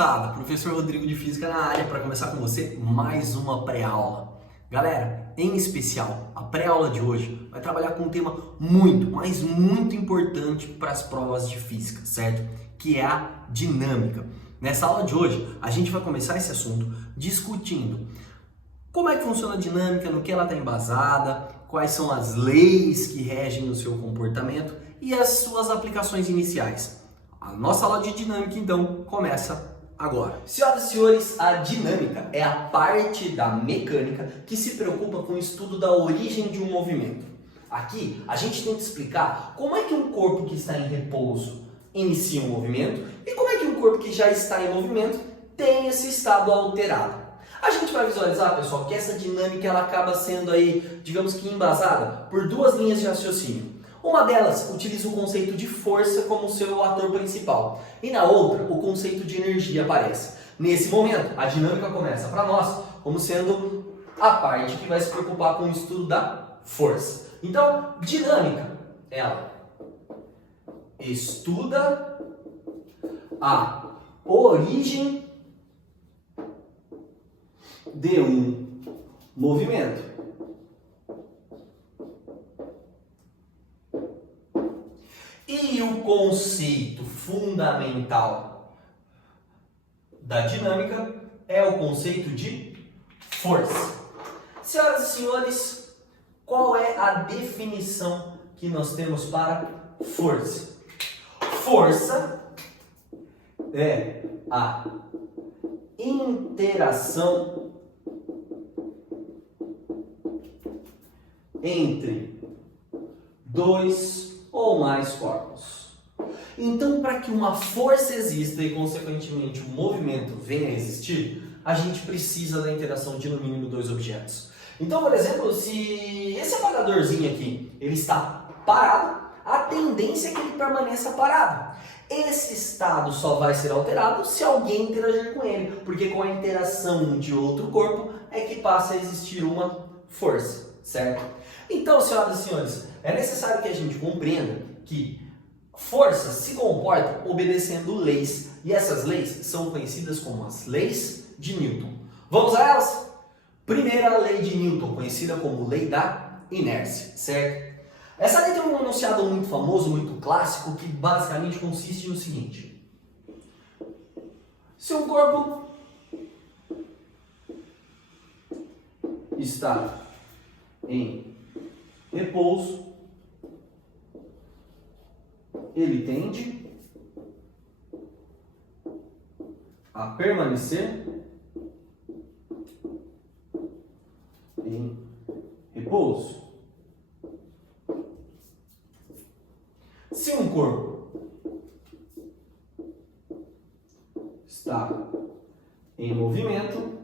moçada, professor Rodrigo de Física na área para conversar com você mais uma pré-aula. Galera, em especial, a pré-aula de hoje vai trabalhar com um tema muito, mas muito importante para as provas de física, certo? Que é a dinâmica. Nessa aula de hoje, a gente vai começar esse assunto discutindo como é que funciona a dinâmica, no que ela está embasada, quais são as leis que regem o seu comportamento e as suas aplicações iniciais. A nossa aula de dinâmica, então, começa agora. Senhoras e senhores, a dinâmica é a parte da mecânica que se preocupa com o estudo da origem de um movimento. Aqui, a gente tenta explicar como é que um corpo que está em repouso inicia um movimento e como é que um corpo que já está em movimento tem esse estado alterado. A gente vai visualizar, pessoal, que essa dinâmica ela acaba sendo aí, digamos que embasada por duas linhas de raciocínio. Uma delas utiliza o conceito de força como seu ator principal e na outra o conceito de energia aparece. Nesse momento, a dinâmica começa para nós como sendo a parte que vai se preocupar com o estudo da força. Então, dinâmica, ela estuda a origem de um movimento. E o conceito fundamental da dinâmica é o conceito de força. Senhoras e senhores, qual é a definição que nós temos para força? Força é a interação entre dois ou mais corpos. Então, para que uma força exista e, consequentemente, um movimento venha a existir, a gente precisa da interação de, no mínimo, dois objetos. Então, por exemplo, se esse apagadorzinho aqui ele está parado, a tendência é que ele permaneça parado. Esse estado só vai ser alterado se alguém interagir com ele, porque com a interação de outro corpo é que passa a existir uma força, certo? Então, senhoras e senhores, é necessário que a gente compreenda que força se comporta obedecendo leis, e essas leis são conhecidas como as leis de Newton. Vamos a elas? Primeira lei de Newton, conhecida como lei da inércia, certo? Essa lei tem um enunciado muito famoso, muito clássico, que basicamente consiste no seguinte: se um corpo está em repouso, ele tende a permanecer em repouso. Se um corpo está em movimento,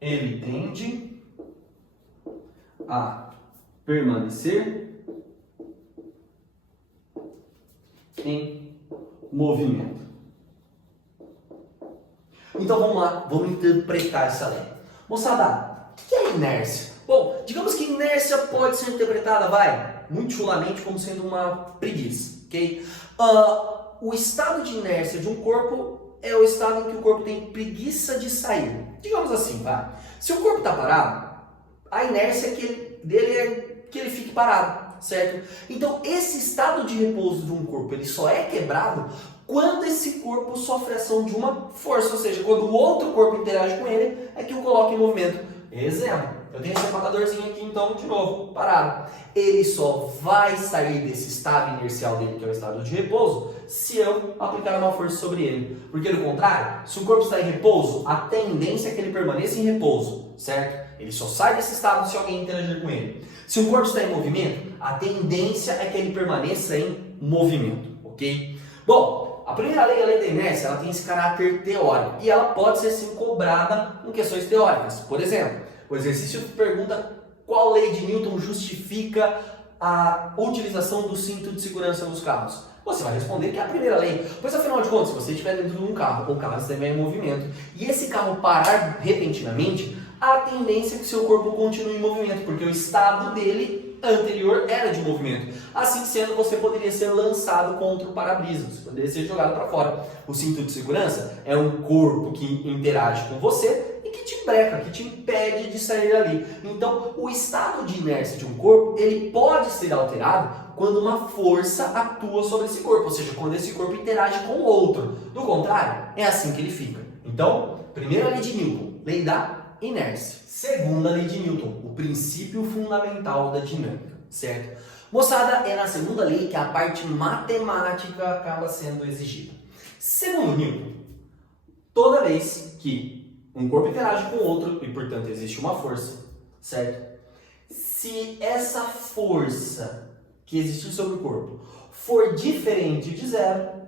ele tende a permanecer em movimento. Então vamos lá, vamos interpretar essa lei. Moçada, o que é inércia? Bom, digamos que inércia pode ser interpretada, muito chulamente como sendo uma preguiça, ok? O estado de inércia de um corpo é o estado em que o corpo tem preguiça de sair. Digamos assim, Se o corpo está parado, a inércia dele é que ele fique parado, certo? Então, esse estado de repouso de um corpo, ele só é quebrado quando esse corpo sofre ação de uma força, ou seja, quando o outro corpo interage com ele, é que o coloca em movimento. Exemplo, eu tenho esse apagadorzinho aqui, então, de novo, parado. Ele só vai sair desse estado inercial dele, que é o estado de repouso, se eu aplicar uma força sobre ele. Porque, do contrário, se o corpo está em repouso, a tendência é que ele permaneça em repouso, certo? Ele só sai desse estado se alguém interagir com ele. Se o corpo está em movimento, a tendência é que ele permaneça em movimento, ok? Bom, a primeira lei, a lei da inércia, ela tem esse caráter teórico e ela pode ser sim cobrada em questões teóricas. Por exemplo, o exercício pergunta qual lei de Newton justifica a utilização do cinto de segurança nos carros. Você vai responder que é a primeira lei, pois afinal de contas, se você estiver dentro de um carro, o carro está em movimento, e esse carro parar repentinamente, a tendência é que seu corpo continue em movimento, porque o estado dele anterior era de movimento. Assim sendo, você poderia ser lançado contra o para-brisa, você poderia ser jogado para fora. O cinto de segurança é um corpo que interage com você e que te breca, que te impede de sair ali. Então, o estado de inércia de um corpo, ele pode ser alterado quando uma força atua sobre esse corpo, ou seja, quando esse corpo interage com o outro. Do contrário, é assim que ele fica. Então, primeira lei de Newton, lei da inércia. Segunda lei de Newton, o princípio fundamental da dinâmica, certo? Moçada, é na segunda lei que a parte matemática acaba sendo exigida. Segundo Newton, toda vez que um corpo interage com o outro e, portanto, existe uma força, certo? Se essa força que existe sobre o corpo for diferente de zero,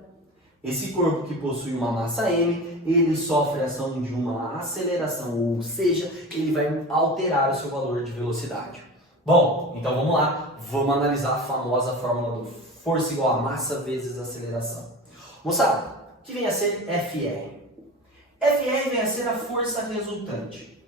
esse corpo que possui uma massa m, ele sofre a ação de uma aceleração, ou seja, ele vai alterar o seu valor de velocidade. Bom, então vamos lá, vamos analisar a famosa fórmula do força igual a massa vezes aceleração. Moçada, o que vem a ser FR? FR vem a ser a força resultante.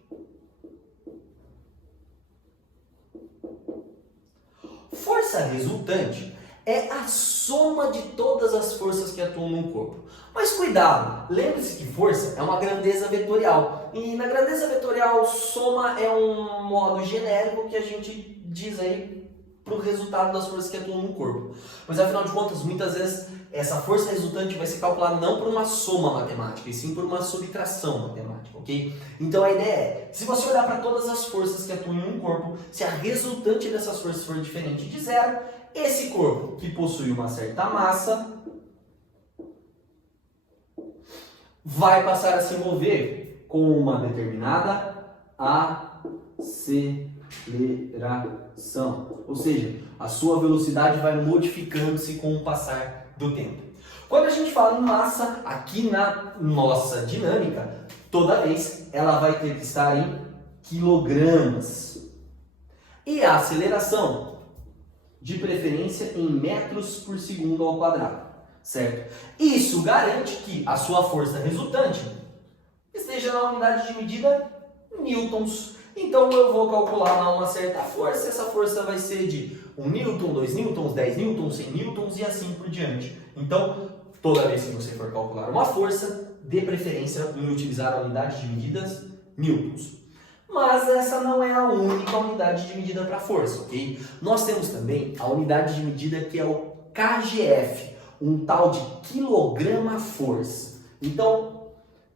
Força resultante é a soma de todas as forças que atuam no corpo. Mas cuidado, lembre-se que força é uma grandeza vetorial. E na grandeza vetorial, soma é um modo genérico que a gente diz aí para o resultado das forças que atuam no corpo. Mas afinal de contas, muitas vezes essa força resultante vai ser calculada não por uma soma matemática, e sim por uma subtração matemática, ok? Então a ideia é, se você olhar para todas as forças que atuam em um corpo, se a resultante dessas forças for diferente de zero, esse corpo que possui uma certa massa vai passar a se mover com uma determinada aceleração. Ou seja, a sua velocidade vai modificando-se com o passar do tempo. Quando a gente fala em massa, aqui na nossa dinâmica, toda vez ela vai ter que estar em quilogramas. E a aceleração, de preferência em metros por segundo ao quadrado, certo? Isso garante que a sua força resultante esteja na unidade de medida newtons. Então eu vou calcular lá uma certa força, essa força vai ser de 1 newton, 2 newtons, 10 newtons, 100 newtons e assim por diante. Então, toda vez que você for calcular uma força, dê preferência em utilizar a unidade de medidas newtons. Mas essa não é a única unidade de medida para força, ok? Nós temos também a unidade de medida que é o kgf, um tal de quilograma-força. Então,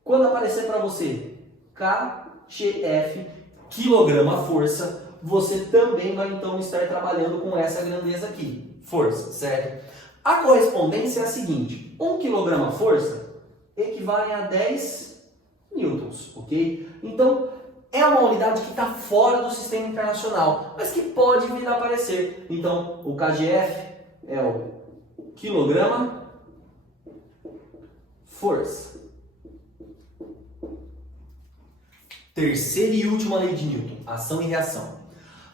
quando aparecer para você kgf, quilograma-força, você também vai então estar trabalhando com essa grandeza aqui, força, certo? A correspondência é a seguinte, 1 quilograma-força equivale a 10 newtons, ok? Então, é uma unidade que está fora do sistema internacional, mas que pode vir a aparecer. Então, o kgf é o quilograma-força. Terceira e última lei de Newton, ação e reação.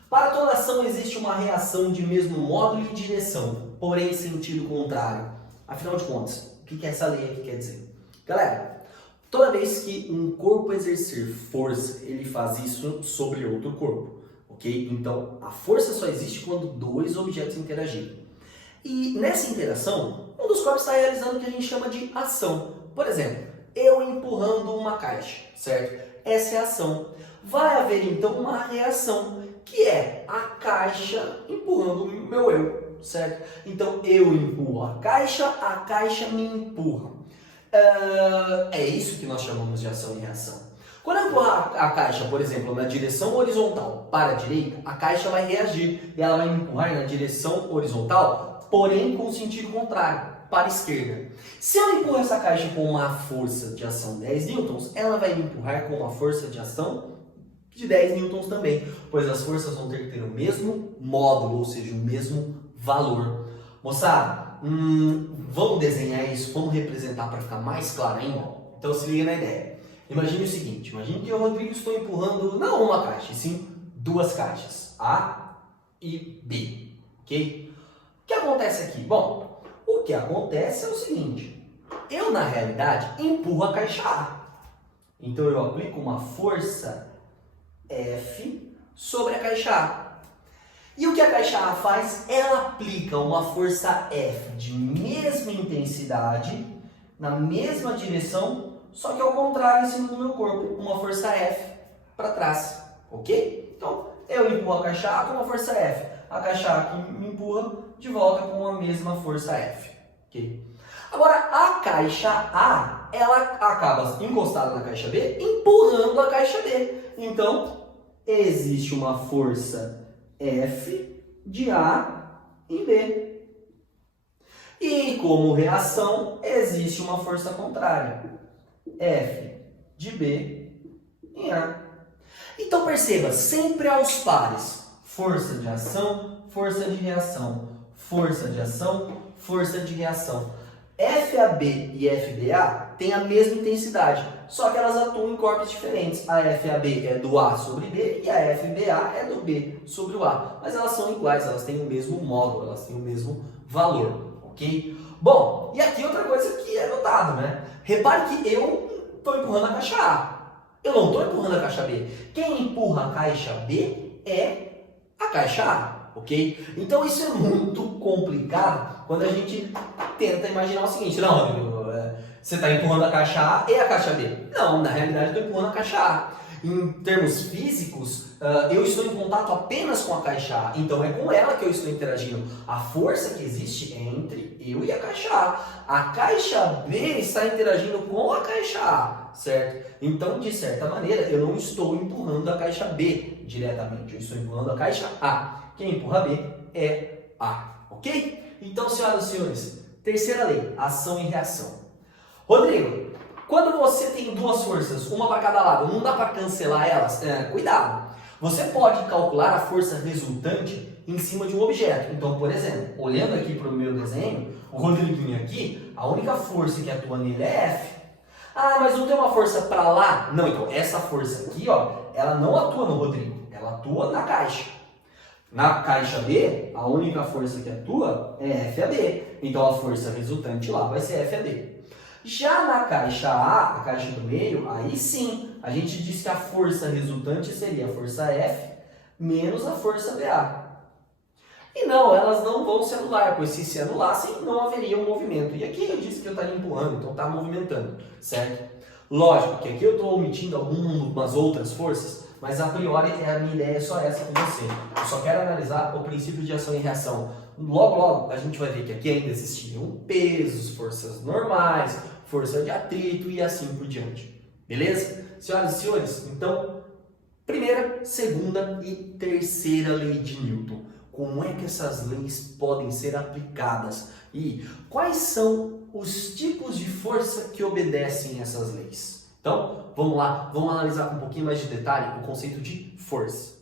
Para toda ação existe uma reação de mesmo módulo e direção, porém em sentido contrário. Afinal de contas, o que essa lei aqui quer dizer? Galera, toda vez que um corpo exercer força, ele faz isso sobre outro corpo, ok? Então, a força só existe quando dois objetos interagirem. E nessa interação, um dos corpos está realizando o que a gente chama de ação. Por exemplo, eu empurrando uma caixa, certo? Essa é a ação. Vai haver então uma reação, que é a caixa empurrando o meu eu, certo? Então eu empurro a caixa me empurra. É isso que nós chamamos de ação e reação. Quando eu empurrar a caixa, por exemplo, na direção horizontal para a direita, a caixa vai reagir e ela vai me empurrar na direção horizontal, porém com o sentido contrário, para a esquerda. Se eu empurro essa caixa com uma força de ação 10 newtons, ela vai me empurrar com uma força de ação de 10 newtons também, pois as forças vão ter que ter o mesmo módulo, ou seja, o mesmo valor. Moçada, vamos desenhar isso, vamos representar para ficar mais claro ainda? Então se liga na ideia. Imagine o seguinte, imagine que eu, Rodrigo, estou empurrando não uma caixa, e sim duas caixas, A e B, ok? O que acontece aqui? Bom, o que acontece é o seguinte, eu na realidade empurro a caixa A, então eu aplico uma força F sobre a caixa A. E o que a caixa A faz? Ela aplica uma força F de mesma intensidade, na mesma direção, só que ao contrário em cima do meu corpo, uma força F para trás, ok? Então, eu empurro a caixa A com uma força F, a caixa A que me empurra de volta com a mesma força F, ok? Agora, a caixa A, ela acaba encostada na caixa B, empurrando a caixa B. Então, existe uma força F de A em B. E como reação, existe uma força contrária, F de B em A. Então perceba, sempre aos pares, força de ação, força de reação, força de ação, força de reação. FAB e FBA têm a mesma intensidade, só que elas atuam em corpos diferentes. A FAB é do A sobre B e a FBA é do B sobre o A. Mas elas são iguais, elas têm o mesmo módulo, elas têm o mesmo valor, ok? Bom, e aqui outra coisa que é notado, né? Repare que eu estou empurrando a caixa A. Eu não estou empurrando a caixa B. Quem empurra a caixa B é a caixa A, ok? Então isso é muito complicado quando a gente tenta imaginar o seguinte, não, Rodrigo, você está empurrando a caixa A e a caixa B. Não, na realidade eu estou empurrando a caixa A. Em termos físicos, eu estou em contato apenas com a caixa A, então é com ela que eu estou interagindo. A força que existe é entre eu e a caixa A. A caixa B está interagindo com a caixa A, certo? Então, de certa maneira, eu não estou empurrando a caixa B diretamente, eu estou empurrando a caixa A. Quem empurra B é A, ok? Então, senhoras e senhores, terceira lei, ação e reação. Rodrigo, quando você tem duas forças, uma para cada lado, não dá para cancelar elas? Cuidado! Você pode calcular a força resultante em cima de um objeto. Então, por exemplo, olhando aqui para o meu desenho, o Rodriguinho aqui, a única força que atua nele é F. Ah, mas não tem uma força para lá? Não, então essa força aqui, ó, ela não atua no Rodrigo, ela atua na caixa. Na caixa B, a única força que atua é FAB. Então a força resultante lá vai ser FAB. Já na caixa A, a caixa do meio, aí sim, a gente diz que a força resultante seria a força F menos a força BA. E não, elas não vão se anular, pois se se anulassem, não haveria um movimento. E aqui eu disse que eu estaria empurrando, então está movimentando, certo? Lógico que aqui eu estou omitindo algumas outras forças, mas a priori a minha ideia é só essa com você. Eu só quero analisar o princípio de ação e reação. Logo, logo, a gente vai ver que aqui ainda existiam pesos, forças normais, força de atrito e assim por diante. Beleza? Senhoras e senhores, então, primeira, segunda e terceira lei de Newton. Como é que essas leis podem ser aplicadas? E quais são os tipos de força que obedecem essas leis? Então, vamos lá, vamos analisar com um pouquinho mais de detalhe o conceito de força.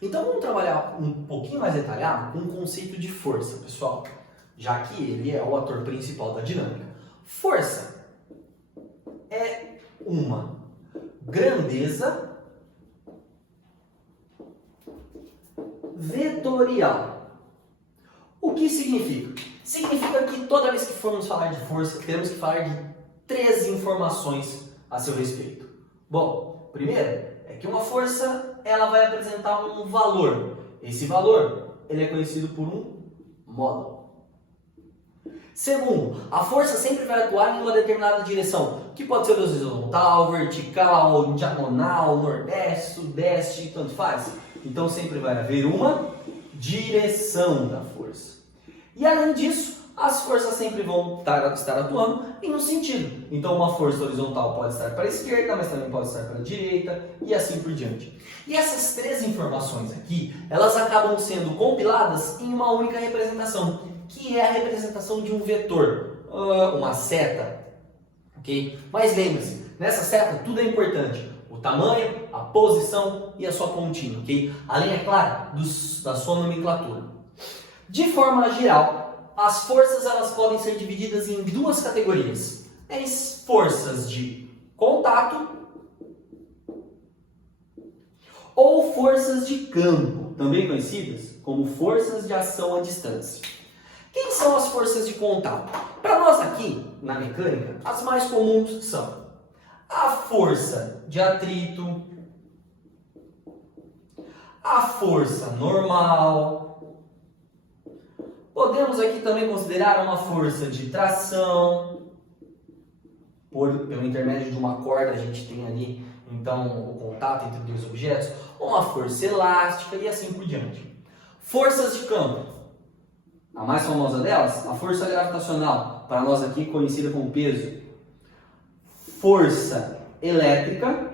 Então, vamos trabalhar um pouquinho mais detalhado com o conceito de força, pessoal, já que ele é o ator principal da dinâmica. Força é uma grandeza vetorial. O que significa? Significa que toda vez que formos falar de força, temos que falar de 3 informações a seu respeito. Bom, primeiro é que uma força ela vai apresentar um valor. Esse valor ele é conhecido por um módulo. Segundo, a força sempre vai atuar em uma determinada direção, que pode ser horizontal, vertical, diagonal, nordeste, sudeste, tanto faz. Então sempre vai haver uma direção da força. E além disso, as forças sempre vão estar atuando em um sentido. Então uma força horizontal pode estar para a esquerda, mas também pode estar para a direita e assim por diante. E essas 3 informações aqui, elas acabam sendo compiladas em uma única representação, que é a representação de um vetor, uma seta, ok? Mas lembre-se, nessa seta tudo é importante. O tamanho, a posição e a sua pontinha, ok? Além, é claro, da sua nomenclatura. De forma geral, as forças elas podem ser divididas em 2 categorias. As forças de contato ou forças de campo, também conhecidas como forças de ação à distância. Quem são as forças de contato? Para nós aqui, na mecânica, as mais comuns são a força de atrito, a força normal. Podemos aqui também considerar uma força de tração. Pelo intermédio de uma corda a gente tem ali, então, o contato entre dois objetos. Uma força elástica e assim por diante. Forças de campo. A mais famosa delas, a força gravitacional, para nós aqui conhecida como peso. Força elétrica.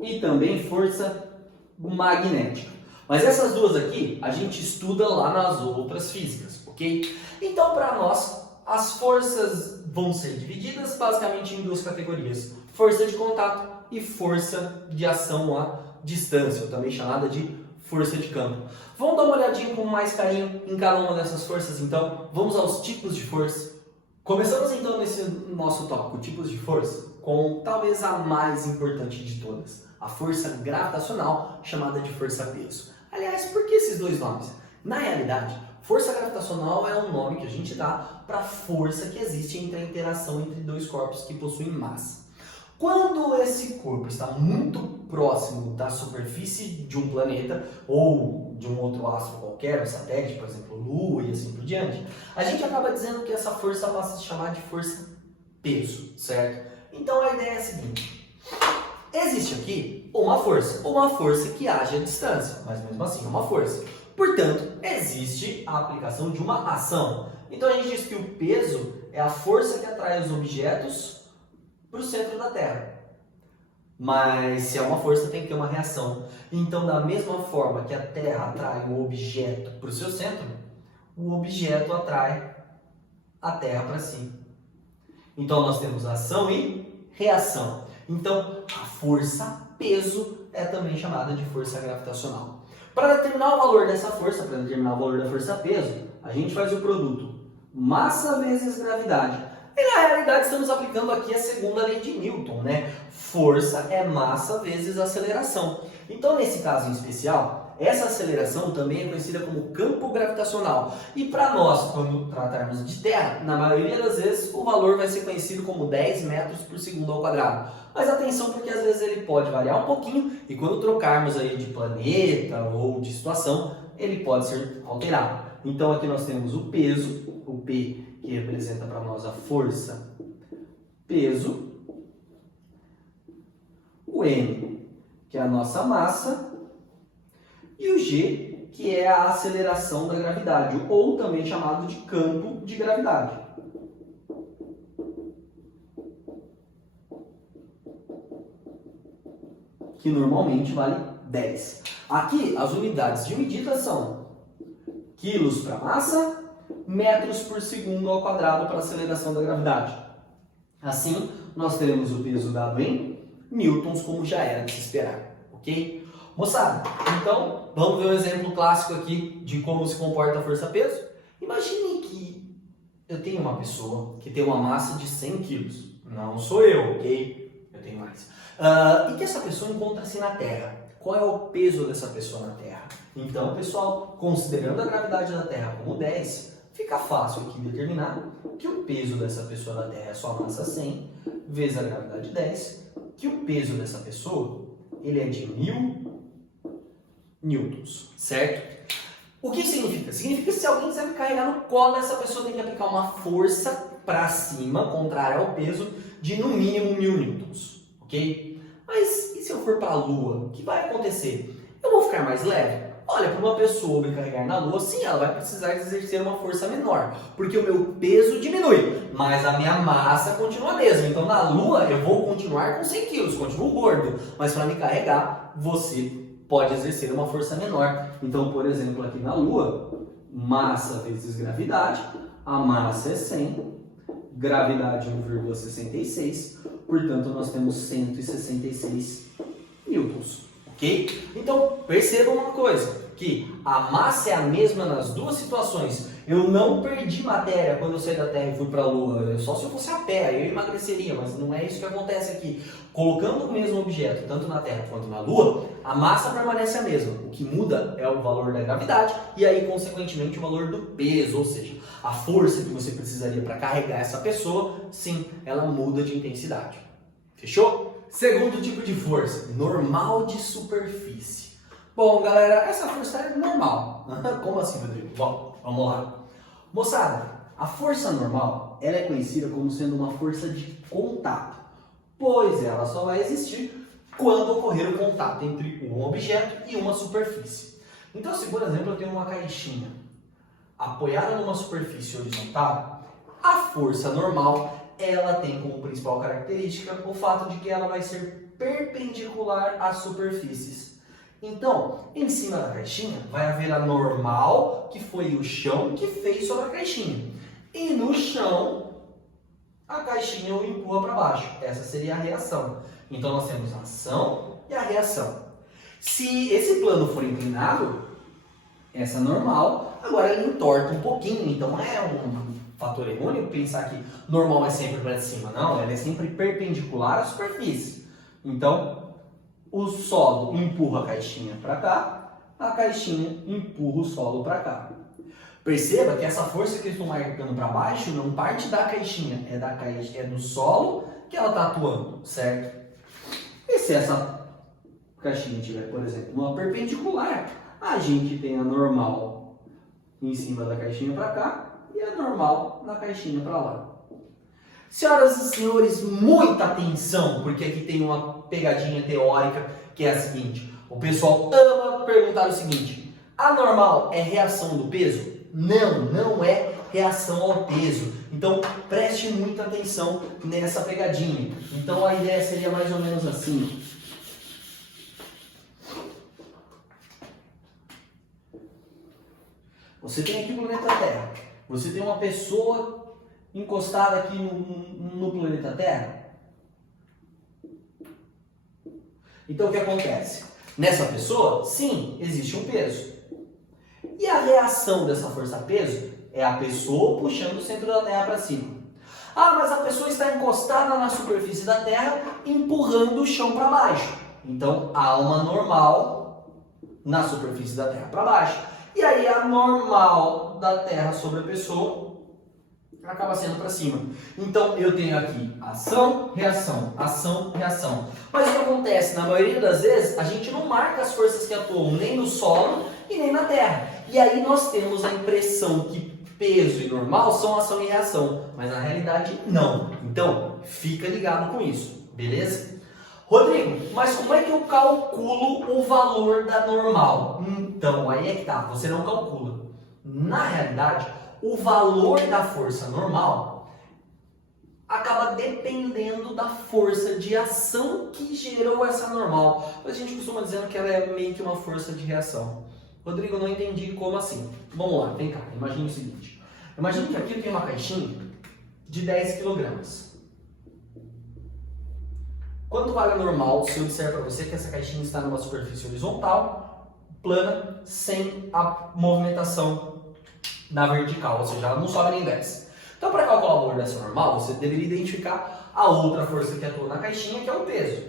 E também força magnética. Mas essas duas aqui a gente estuda lá nas outras físicas, ok? Então, para nós, as forças vão ser divididas basicamente em duas categorias: força de contato e força de ação à distância, ou também chamada de força de campo. Vamos dar uma olhadinha com mais carinho em cada uma dessas forças, então. Vamos aos tipos de força. Começamos então nesse nosso tópico, tipos de força, com talvez a mais importante de todas, a força gravitacional, chamada de força-peso. Aliás, por que esses dois nomes? Na realidade, força gravitacional é um nome que a gente dá para a força que existe entre a interação entre dois corpos que possuem massa. Quando esse corpo está muito próximo da superfície de um planeta ou de um outro astro qualquer, um satélite, por exemplo, Lua e assim por diante, a gente acaba dizendo que essa força passa a se chamar de força-peso, certo? Então a ideia é a seguinte: existe aqui uma força que age à distância, mas mesmo assim é uma força. Portanto, existe a aplicação de uma ação. Então a gente diz que o peso é a força que atrai os objetos para o centro da Terra. Mas se é uma força, tem que ter uma reação. Então, da mesma forma que a Terra atrai o objeto para o seu centro, o objeto atrai a Terra para si. Então, nós temos ação e reação. Então, a força peso é também chamada de força gravitacional. Para determinar o valor dessa força, para determinar o valor da força peso, a gente faz o produto massa vezes gravidade. E na realidade estamos aplicando aqui a segunda lei de Newton, né? Força é massa vezes aceleração. Então, nesse caso em especial, essa aceleração também é conhecida como campo gravitacional. E para nós, quando tratarmos de Terra, na maioria das vezes o valor vai ser conhecido como 10 metros por segundo ao quadrado. Mas atenção, porque às vezes ele pode variar um pouquinho e quando trocarmos aí de planeta ou de situação, ele pode ser alterado. Então aqui nós temos o peso, o P, que representa para nós a força peso, o M, que é a nossa massa, e o G, que é a aceleração da gravidade, ou também chamado de campo de gravidade. Que normalmente vale 10. Aqui as unidades de medida são quilos para massa, metros por segundo ao quadrado para a aceleração da gravidade. Assim, nós teremos o peso dado em newtons, como já era de se esperar, ok? Moçada, então, vamos ver um exemplo clássico aqui de como se comporta a força-peso. Imagine que eu tenho uma pessoa que tem uma massa de 100 quilos. Não sou eu, ok? Eu tenho mais. E que essa pessoa encontra-se na Terra. Qual é o peso dessa pessoa na Terra? Então, pessoal, considerando a gravidade da Terra como 10, fica fácil aqui determinar que o peso dessa pessoa na Terra é sua massa 100 vezes a gravidade 10, que o peso dessa pessoa ele é de 1000 newtons, certo? O que significa? Significa que se alguém quiser me carregar no colo, essa pessoa tem que aplicar uma força para cima, contrária ao peso, de no mínimo 1000 newtons, ok? Mas e se eu for para a Lua? O que vai acontecer? Eu vou ficar mais leve? Olha, para uma pessoa me carregar na Lua, sim, ela vai precisar exercer uma força menor, porque o meu peso diminui, mas a minha massa continua a mesma. Então, na Lua, eu vou continuar com 100 quilos, continuo gordo, mas para me carregar, você pode exercer uma força menor. Então, por exemplo, aqui na Lua, massa vezes gravidade, a massa é 100, gravidade 1,66, portanto, nós temos 166 newtons. Ok? Então, percebam uma coisa, que a massa é a mesma nas duas situações. Eu não perdi matéria quando eu saí da Terra e fui para a Lua. Só se eu fosse a pé, eu emagreceria, mas não é isso que acontece aqui. Colocando o mesmo objeto, tanto na Terra quanto na Lua, a massa permanece a mesma. O que muda é o valor da gravidade e aí, consequentemente, o valor do peso, ou seja, a força que você precisaria para carregar essa pessoa, sim, ela muda de intensidade. Fechou? Segundo tipo de força, normal de superfície. Bom, galera, essa força é normal. Como assim, Rodrigo? Bom, vamos lá. Moçada, a força normal, ela é conhecida como sendo uma força de contato, pois ela só vai existir quando ocorrer o contato entre um objeto e uma superfície. Então, se por exemplo eu tenho uma caixinha apoiada numa superfície horizontal, a força normal, ela tem como principal característica o fato de que ela vai ser perpendicular às superfícies. Então, em cima da caixinha vai haver a normal, que foi o chão que fez sobre a caixinha. E no chão, a caixinha o empurra para baixo. Essa seria a reação. Então, nós temos a ação e a reação. Se esse plano for inclinado, essa normal, agora ele entorta um pouquinho. Então, não é um fator errôneo pensar que normal é sempre para cima. Não, ela é sempre perpendicular à superfície. Então, o solo empurra a caixinha para cá, a caixinha empurra o solo para cá. Perceba que essa força que eu estou marcando para baixo não parte da caixinha, é do solo que ela está atuando, certo? E se essa caixinha tiver, por exemplo, uma perpendicular, a gente tem a normal em cima da caixinha para cá e a normal na caixinha para lá. Senhoras e senhores, muita atenção, porque aqui tem uma pegadinha teórica que é a seguinte: o pessoal ama perguntar o seguinte: a normal é reação do peso? Não, não é reação ao peso. Então preste muita atenção nessa pegadinha. Então a ideia seria mais ou menos assim. Você tem aqui o planeta Terra. Você tem uma pessoa encostada aqui no planeta Terra. Então o que acontece? Nessa pessoa, sim, existe um peso. E a reação dessa força-peso é a pessoa puxando o centro da Terra para cima. Ah, mas a pessoa está encostada na superfície da Terra, empurrando o chão para baixo. Então há uma normal na superfície da Terra para baixo. E aí a normal da Terra sobre a pessoa acaba sendo para cima. Então eu tenho aqui ação, reação, ação, reação. Mas o que acontece? Na maioria das vezes a gente não marca as forças que atuam nem no solo e nem na terra. E aí nós temos a impressão que peso e normal são ação e reação, mas na realidade não. Então fica ligado com isso, beleza? Rodrigo, mas como é que eu calculo o valor da normal? Então aí é que tá, você não calcula. Na realidade, o valor da força normal acaba dependendo da força de ação que gerou essa normal. Mas a gente costuma dizer que ela é meio que uma força de reação. Rodrigo, eu não entendi como assim. Vamos lá, vem cá, imagine o seguinte. Imagine que aqui eu tenho uma caixinha de 10 kg. Quanto vale a normal se eu disser para você que essa caixinha está numa superfície horizontal, plana, sem a movimentação na vertical, ou seja, ela não sobe nem desce. Então, para calcular o valor dessa normal, você deveria identificar a outra força que atua na caixinha, que é o peso.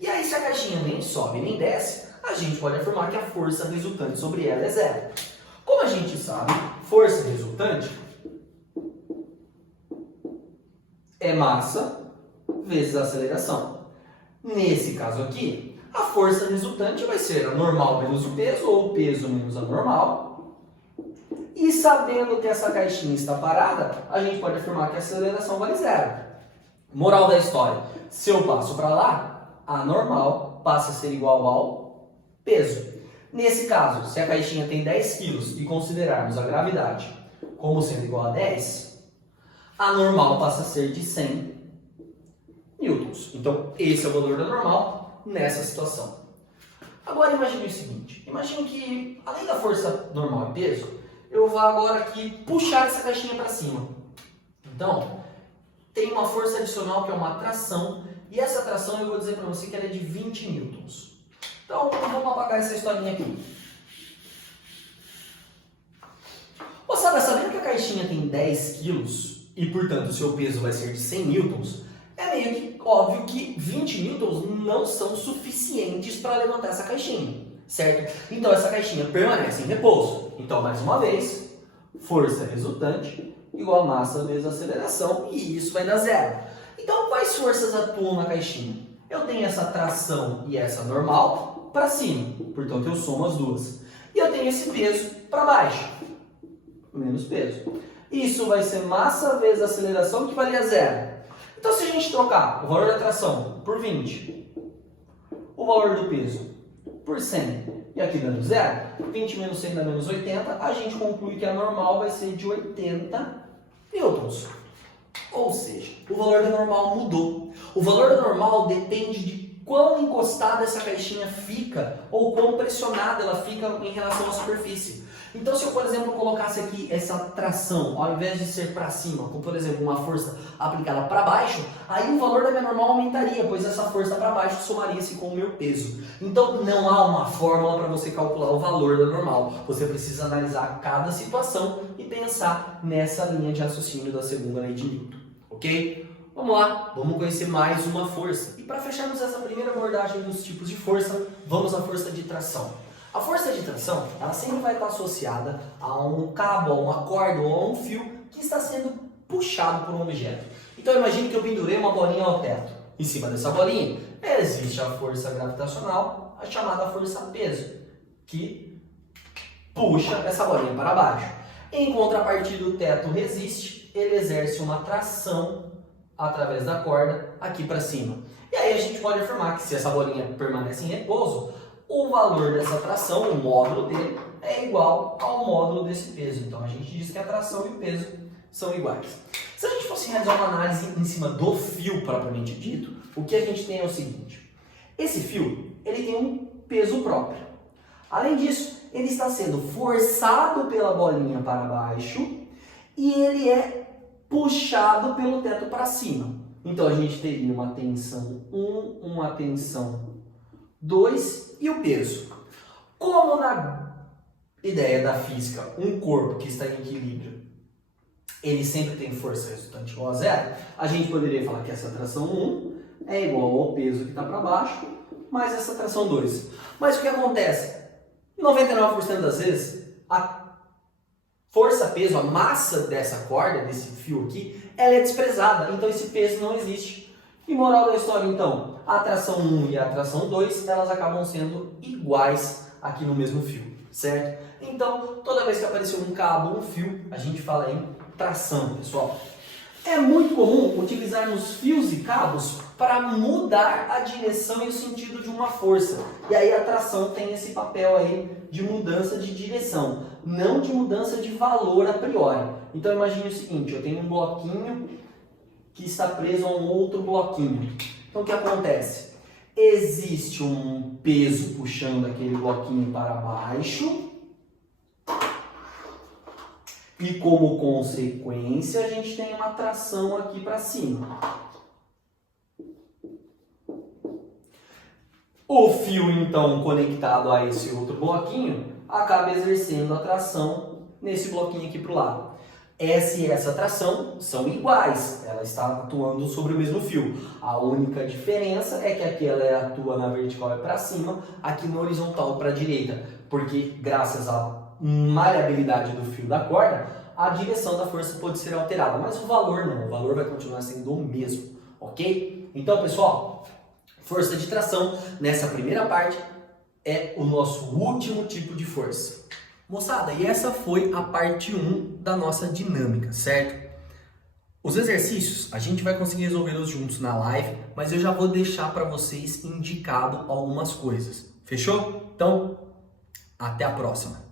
E aí, se a caixinha nem sobe nem desce, a gente pode afirmar que a força resultante sobre ela é zero. Como a gente sabe, força resultante é massa vezes a aceleração. Nesse caso aqui, a força resultante vai ser a normal menos o peso, ou o peso menos a normal. E sabendo que essa caixinha está parada, a gente pode afirmar que a aceleração vale zero. Moral da história: se eu passo para lá, a normal passa a ser igual ao peso. Nesse caso, se a caixinha tem 10 kg e considerarmos a gravidade como sendo igual a 10, a normal passa a ser de 100 newtons. Então, esse é o valor da normal nessa situação. Agora, imagine o seguinte. Imagine que, além da força normal e peso, eu vou agora aqui puxar essa caixinha para cima. Então, tem uma força adicional que é uma tração, e essa tração eu vou dizer para você que ela é de 20 newtons. Então, vamos apagar essa historinha aqui. Moçada, sabendo que a caixinha tem 10 quilos e, portanto, o seu peso vai ser de 100 newtons, é meio que óbvio que 20 newtons não são suficientes para levantar essa caixinha. Certo? Então essa caixinha permanece em repouso. Então, mais uma vez, força resultante igual a massa vezes a aceleração, e isso vai dar zero. Então, quais forças atuam na caixinha? Eu tenho essa tração e essa normal para cima, portanto eu somo as duas. E eu tenho esse peso para baixo, menos peso. Isso vai ser massa vezes aceleração, que valia 0. Então, se a gente trocar o valor da tração por 20, o valor do peso por 100, e aqui dando 0, 20 menos 100 dá menos 80, a gente conclui que a normal vai ser de 80 newtons. Ou seja, o valor da normal mudou. O valor da normal depende de quão encostada essa caixinha fica ou quão pressionada ela fica em relação à superfície. Então, se eu, por exemplo, colocasse aqui essa tração, ao invés de ser para cima, com, por exemplo, uma força aplicada para baixo, aí o valor da minha normal aumentaria, pois essa força para baixo somaria-se com o meu peso. Então, não há uma fórmula para você calcular o valor da normal. Você precisa analisar cada situação e pensar nessa linha de raciocínio da segunda lei de Newton, ok? Vamos lá, vamos conhecer mais uma força. E para fecharmos essa primeira abordagem dos tipos de força, vamos à força de tração. A força de tração, ela sempre vai estar associada a um cabo, a uma corda ou a um fio que está sendo puxado por um objeto. Então imagine que eu pendurei uma bolinha ao teto. Em cima dessa bolinha existe a força gravitacional, a chamada força peso, que puxa essa bolinha para baixo. Em contrapartida, o teto resiste, ele exerce uma tração através da corda aqui para cima. E aí a gente pode afirmar que se essa bolinha permanece em repouso, o valor dessa tração, o módulo dele, é igual ao módulo desse peso. Então a gente diz que a tração e o peso são iguais. Se a gente fosse realizar uma análise em cima do fio propriamente dito, o que a gente tem é o seguinte: esse fio, ele tem um peso próprio. Além disso, ele está sendo forçado pela bolinha para baixo e ele é puxado pelo teto para cima. Então a gente teria uma tensão 1, uma tensão 2 e o peso. Como na ideia da física, um corpo que está em equilíbrio, ele sempre tem força resultante igual a 0, a gente poderia falar que essa tração 1 é igual ao peso que está para baixo, mais essa tração 2. Mas o que acontece? 99% das vezes, a força-peso, a massa dessa corda, desse fio aqui, ela é desprezada, então esse peso não existe. E moral da história, então, a tração 1 e a tração 2, elas acabam sendo iguais aqui no mesmo fio, certo? Então, toda vez que aparecer um cabo, um fio, a gente fala em tração, pessoal. É muito comum utilizarmos fios e cabos para mudar a direção e o sentido de uma força. E aí a tração tem esse papel aí de mudança de direção, não de mudança de valor a priori. Então imagine o seguinte, eu tenho um bloquinho que está preso a um outro bloquinho. Então o que acontece? Existe um peso puxando aquele bloquinho para baixo e como consequência a gente tem uma tração aqui para cima. O fio então conectado a esse outro bloquinho acaba exercendo a tração nesse bloquinho aqui para o lado. Essa e essa tração são iguais, ela está atuando sobre o mesmo fio. A única diferença é que aqui ela atua na vertical e para cima, aqui na horizontal para a direita, porque graças à maleabilidade do fio da corda, a direção da força pode ser alterada, mas o valor não, o valor vai continuar sendo o mesmo, ok? Então, pessoal, força de tração, nessa primeira parte, é o nosso último tipo de força. Moçada, e essa foi a parte 1 da nossa dinâmica, certo? Os exercícios a gente vai conseguir resolvê-los juntos na live, mas eu já vou deixar para vocês indicado algumas coisas. Fechou? Então, até a próxima!